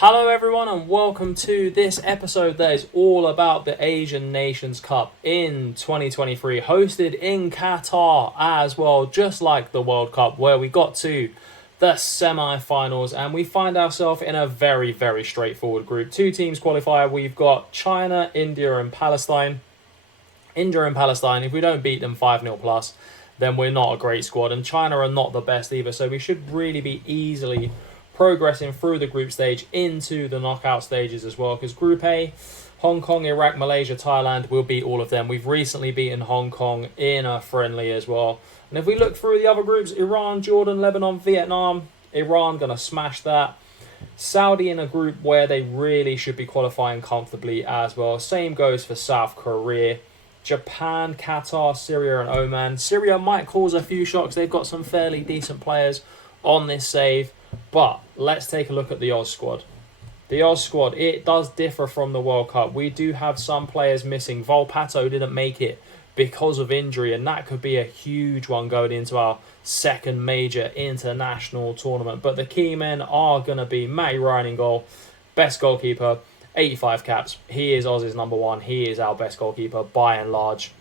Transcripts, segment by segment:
Hello everyone and welcome to this episode that is all about the Asian Nations Cup in 2023, hosted in Qatar as well, just like the World Cup, where we got to the semi-finals and we find ourselves in a very straightforward group. Two teams qualify. We've got China, India and Palestine. India and Palestine, if we don't beat them 5-0 plus, then we're not a great squad, and China are not the best either, so we should really be easily progressing through the group stage into the knockout stages as well, because Group A, Hong Kong, Iraq, Malaysia, Thailand, will beat all of them. We've recently beaten Hong Kong in a friendly as well. And if we look through the other groups, Iran, Jordan, Lebanon, Vietnam, Iran going to smash that. Saudi in a group where they really should be qualifying comfortably as well. Same goes for South Korea. Japan, Qatar, Syria and Oman. Syria might cause a few shocks. They've got some fairly decent players on this save. But let's take a look at the Oz squad. The Oz squad, it does differ from the World Cup. We do have some players missing. Volpato didn't make it because of injury, and that could be a huge one going into our second major international tournament. But the key men are going to be Matty Ryan in goal, best goalkeeper, 85 caps. He is Oz's number one. He is our best goalkeeper by and large.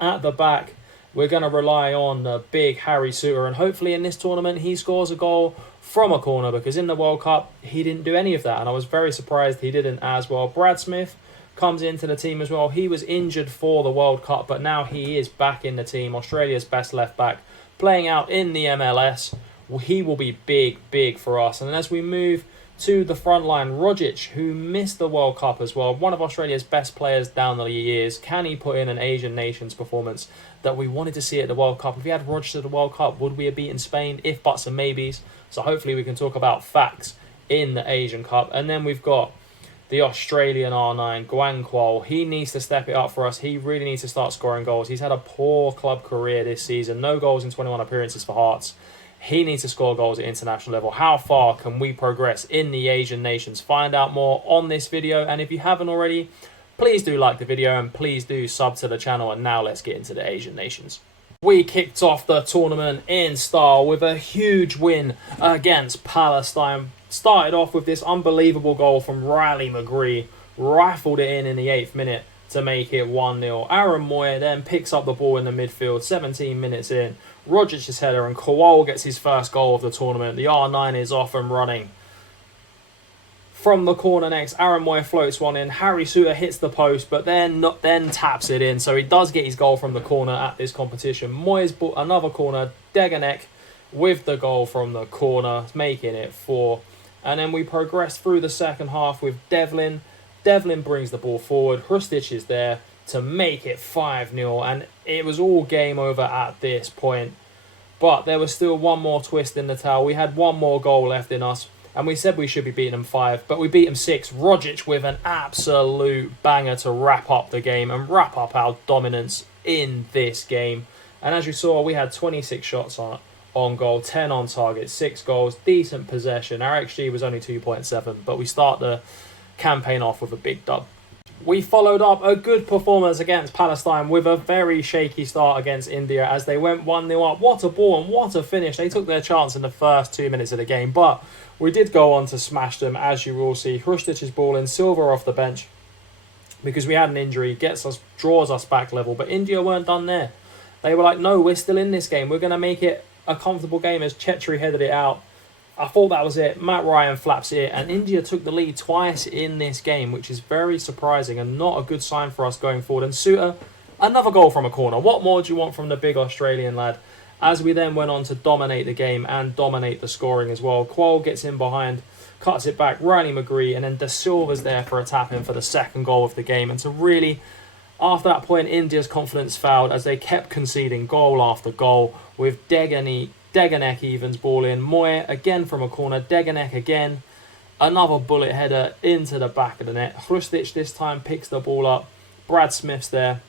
At the back, we're going to rely on the big Harry Suter, and hopefully in this tournament he scores a goal from a corner, because in the World Cup he didn't do any of that, and I was very surprised he didn't as well. Brad Smith comes into the team as well. He was injured for the World Cup, but now he is back in the team. Australia's best left back, playing out in the MLS. He will be big for us. And as we move to the front line, Rogic, who missed the World Cup as well, one of Australia's best players down the years. Can he put in an Asian Nations performance that we wanted to see at the World Cup? If we had Rogic at the World Cup, would we have beaten Spain? If buts and maybes. So hopefully we can talk about facts in the Asian Cup. And then we've got the Australian R9, Guang Kuo. He needs to step it up for us. He really needs to start scoring goals. He's had a poor club career this season. No goals in 21 appearances for Hearts. He needs to score goals at international level. How far can we progress in the Asian nations? Find out more on this video. And if you haven't already, please do like the video and please do sub to the channel. And now let's get into the Asian nations. We kicked off the tournament in style with a huge win against Palestine. Started off with this unbelievable goal from Riley McGree. Rifled it in the 8th minute to make it 1-0. Aaron Moyer then picks up the ball in the midfield, 17 minutes in. Rogic's header, and Kowal gets his first goal of the tournament. The R9 is off and running. From the corner next, Aaron Moyer floats one in. Harry Suter hits the post, but then taps it in. So he does get his goal from the corner at this competition. Moyes bought another corner. Deganek with the goal from the corner, making it 4. And then we progress through the second half with Devlin. Devlin brings the ball forward. Hrustic is there to make it 5-0. And it was all game over at this point. But there was still one more twist in the towel. We had one more goal left in us. And we said we should be beating them 5, but we beat them 6. Rogic with an absolute banger to wrap up the game and wrap up our dominance in this game. And as you saw, we had 26 shots on goal, 10 on target, 6 goals, decent possession. Our XG was only 2.7, but we start the campaign off with a big dub. We followed up a good performance against Palestine with a very shaky start against India as they went 1-0 up. What a ball and what a finish. They took their chance in the first 2 minutes of the game, but we did go on to smash them, as you will see. Hrustic's ball in, Silva off the bench because we had an injury, draws us back level, but India weren't done there. They were like, no, we're still in this game. We're going to make it a comfortable game, as Chetri headed it out. I thought that was it. Matt Ryan flaps it, and India took the lead twice in this game, which is very surprising and not a good sign for us going forward. And Suter, another goal from a corner. What more do you want from the big Australian lad? As we then went on to dominate the game and dominate the scoring as well. Qual gets in behind, cuts it back, Riley McGree, and then De Silva's there for a tap-in for the second goal of the game. And to really, after that point, India's confidence failed as they kept conceding goal after goal, with Deganek evens ball in. Moyer again from a corner. Deganek again. Another bullet header into the back of the net. Hrustic this time picks the ball up. Brad Smith's there.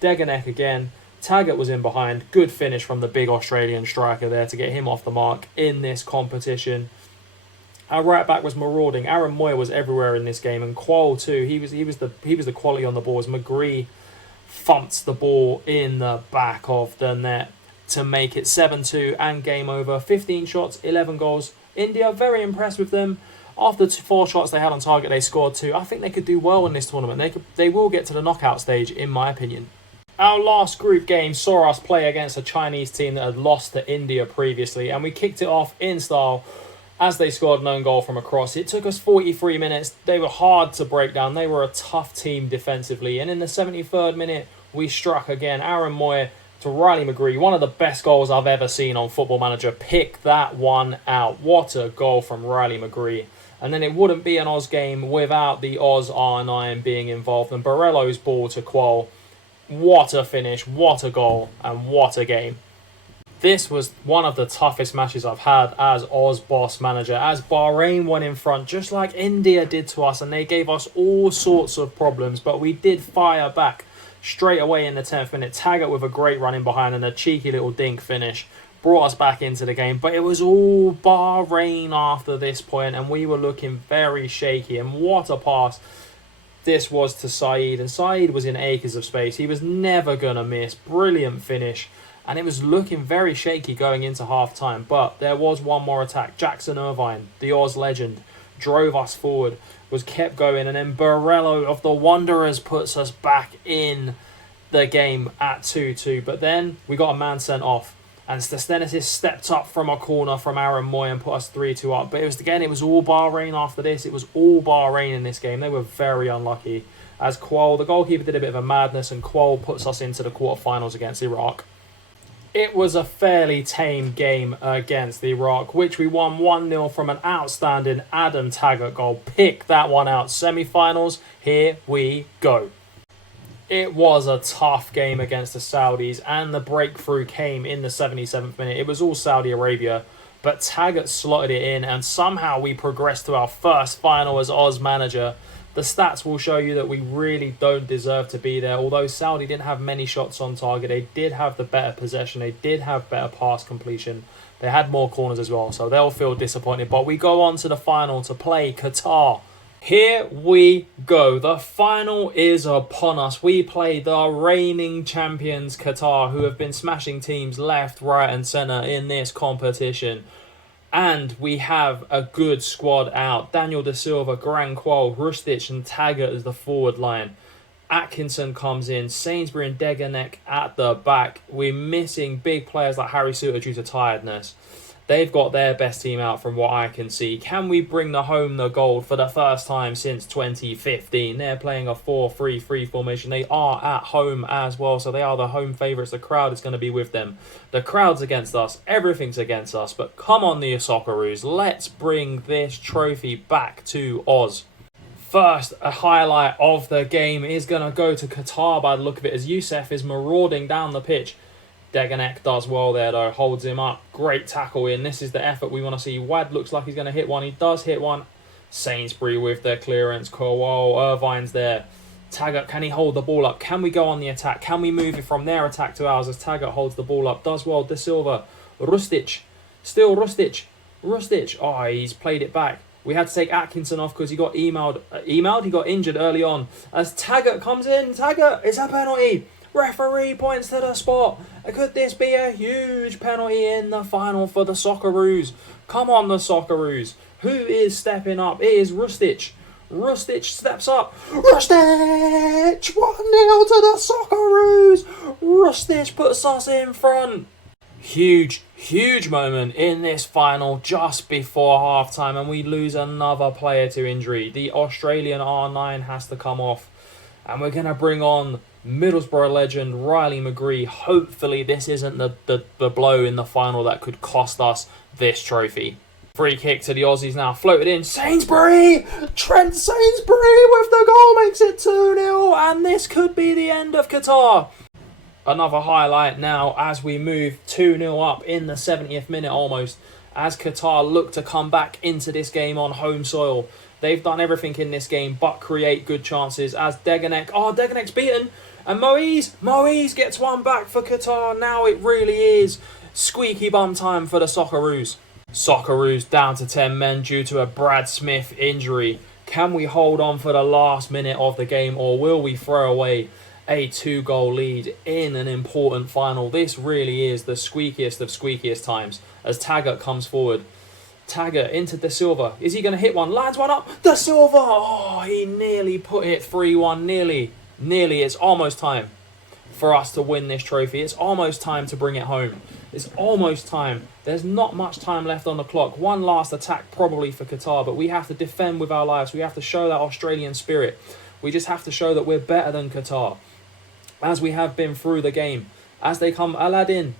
Deganek again. Taggart was in behind. Good finish from the big Australian striker there to get him off the mark in this competition. Our right back was marauding. Aaron Moyer was everywhere in this game, and Qual too. He was the quality on the ball. As McGree thumped the ball in the back of the net to make it 7-2 and game over. 15 shots, 11 goals. India, very impressed with them. After 4 shots they had on target, they scored 2. I think they could do well in this tournament. They will get to the knockout stage, in my opinion. Our last group game saw us play against a Chinese team that had lost to India previously, and we kicked it off in style as they scored an own goal from a cross. It took us 43 minutes. They were hard to break down. They were a tough team defensively, and in the 73rd minute, we struck again. Aaron Moy to Riley McGree, one of the best goals I've ever seen on Football Manager. Pick that one out. What a goal from Riley McGree. And then it wouldn't be an Oz game without the Oz R9 being involved. And Borello's ball to Qual. What a finish, what a goal, and what a game. This was one of the toughest matches I've had as Oz boss manager, as Bahrain went in front, just like India did to us, and they gave us all sorts of problems, but we did fire back straight away in the 10th minute. Taggart with a great run in behind and a cheeky little dink finish brought us back into the game, but it was all Bahrain after this point, and we were looking very shaky, and what a pass this was to Saeed, and Saeed was in acres of space. He was never going to miss. Brilliant finish, and it was looking very shaky going into half-time, but there was one more attack. Jackson Irvine, the Oz legend, drove us forward, was kept going, and then Borello of the Wanderers puts us back in the game at 2-2, but then we got a man sent off, and Stastenesis stepped up from a corner from Aaron Moy and put us 3-2 up. But it was all Bahrain after this. It was all Bahrain in this game. They were very unlucky. As Qual, the goalkeeper, did a bit of a madness, and Qual puts us into the quarterfinals against Iraq. It was a fairly tame game against Iraq, which we won 1-0 from an outstanding Adam Taggart goal. Pick that one out. Semi-finals, here we go. It was a tough game against the Saudis, and the breakthrough came in the 77th minute. It was all Saudi Arabia, but Taggart slotted it in, and somehow we progressed to our first final as Oz manager. The stats will show you that we really don't deserve to be there. Although Saudi didn't have many shots on target, they did have the better possession, they did have better pass completion, they had more corners as well, so they'll feel disappointed. But we go on to the final to play Qatar. Here we go. The final is upon us. We play the reigning champions Qatar, who have been smashing teams left, right and centre in this competition. And we have a good squad out. Daniel Da Silva, Gran Qual, Rustic and Taggart as the forward line. Atkinson comes in, Sainsbury and Deganek at the back. We're missing big players like Harry Suter due to tiredness. They've got their best team out from what I can see. Can we bring the gold for the first time since 2015? They're playing a 4-3-3 formation. They are at home as well, so they are the home favourites. The crowd is going to be with them. The crowd's against us. Everything's against us. But come on, the Socceroos. Let's bring this trophy back to Oz. First, a highlight of the game is going to go to Qatar by the look of it, as Youssef is marauding down the pitch. Deganek does well there though, holds him up. Great tackle in. This is the effort we want to see. Wad looks like he's going to hit one. He does hit one. Sainsbury with their clearance. Kowal, Irvine's there. Taggart, can he hold the ball up? Can we go on the attack? Can we move it from their attack to ours as Taggart holds the ball up? Does well. Da Silva. Rustic. Still Rustic. Rustic. Oh, he's played it back. We had to take Atkinson off because he got emailed. He got injured early on. As Taggart comes in. Taggart, it's a penalty. Referee points to the spot. Could this be a huge penalty in the final for the Socceroos? Come on, the Socceroos. Who is stepping up? It is Rustic. Rustic steps up. Rustic! 1-0 to the Socceroos. Rustic puts us in front. Huge moment in this final just before half-time, and we lose another player to injury. The Australian R9 has to come off, and we're going to bring on Middlesbrough legend Riley McGree. Hopefully this isn't the blow in the final that could cost us this trophy. Free kick to the Aussies now, floated in. Sainsbury! Trent Sainsbury with the goal makes it 2-0, and this could be the end of Qatar. Another highlight now as we move 2-0 up in the 70th minute almost, as Qatar look to come back into this game on home soil. They've done everything in this game but create good chances, as Deganek's beaten. And Moise gets one back for Qatar. Now it really is squeaky bum time for the Socceroos. Socceroos down to 10 men due to a Brad Smith injury. Can we hold on for the last minute of the game, or will we throw away a 2-goal lead in an important final? This really is the squeakiest of squeakiest times as Taggart comes forward. Taggart into De Silva. Is he going to hit one? Lines one up. De Silva! Oh, he nearly put it 3-1. Nearly. It's almost time for us to win this trophy. It's almost time to bring it home. It's almost time. There's not much time left on the clock. One last attack probably for Qatar, but we have to defend with our lives. We have to show that Australian spirit. We just have to show that we're better than Qatar, as we have been through the game. As they come, Aladdin.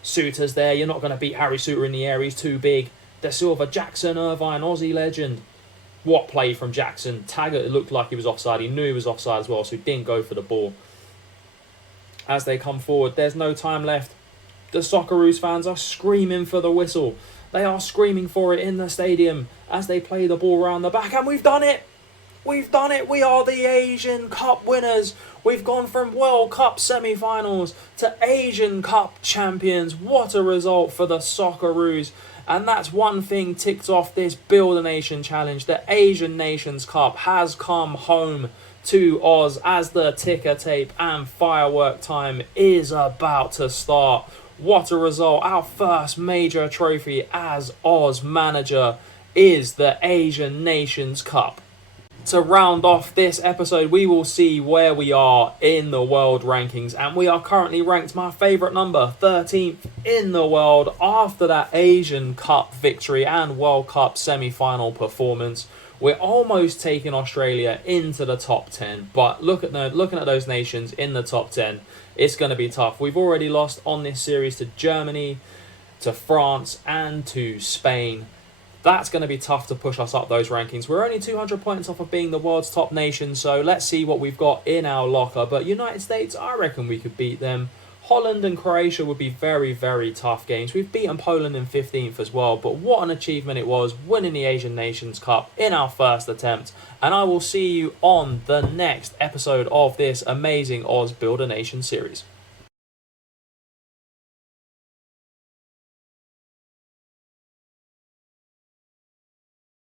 Suter's there. You're not going to beat Harry Suter in the air. He's too big. De Silva, Jackson Irvine, Aussie legend. What play from Jackson. Taggart, it looked like he was offside. He knew he was offside as well, so he didn't go for the ball. As they come forward, there's no time left. The Socceroos fans are screaming for the whistle. They are screaming for it in the stadium as they play the ball around the back. And we've done it. We've done it. We are the Asian Cup winners. We've gone from World Cup semi-finals to Asian Cup champions. What a result for the Socceroos. And that's one thing ticked off this Build a Nation challenge. The Asian Nations Cup has come home to Oz as the ticker tape and firework time is about to start. What a result. Our first major trophy as Oz manager is the Asian Nations Cup. To round off this episode, we will see where we are in the world rankings, and we are currently ranked, my favourite number, 13th in the world after that Asian Cup victory and World Cup semi-final performance. We're almost taking Australia into the top 10, but looking at those nations in the top 10, it's going to be tough. We've already lost on this series to Germany, to France, and to Spain. That's going to be tough to push us up those rankings. We're only 200 points off of being the world's top nation, so let's see what we've got in our locker. But United States, I reckon we could beat them. Holland and Croatia would be very, very tough games. We've beaten Poland in 15th as well, but what an achievement it was winning the Asian Nations Cup in our first attempt. And I will see you on the next episode of this amazing Oz Build a Nation series.